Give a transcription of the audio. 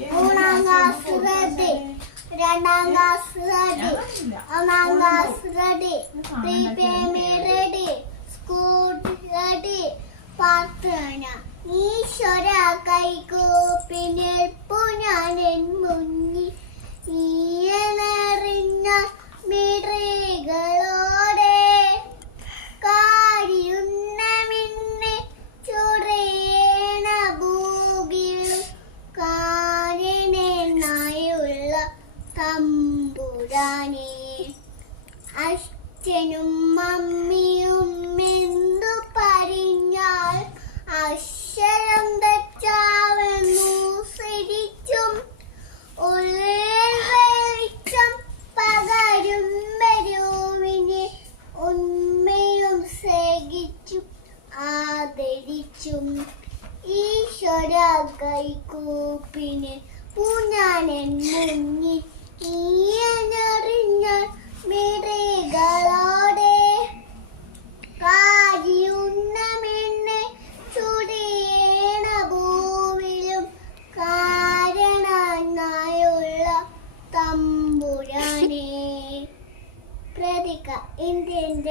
മൂന്നാം ക്ലാസ് ഒന്നാം class ready pre ready തമ്പുരാനെ. അച്ഛനും മമ്മിയും എന്തു പറഞ്ഞാൽ അക്ഷരം തെറ്റാവെന്നു സിരിച്ചും ഉള്ളിൽ വെളിച്ചം പകരും വരൂവിനെ ഉമ്മയും സേകിച്ചും ആദരിച്ചും ഈശ്വര കൈക്കൂപ്പിന് Radika, in the end,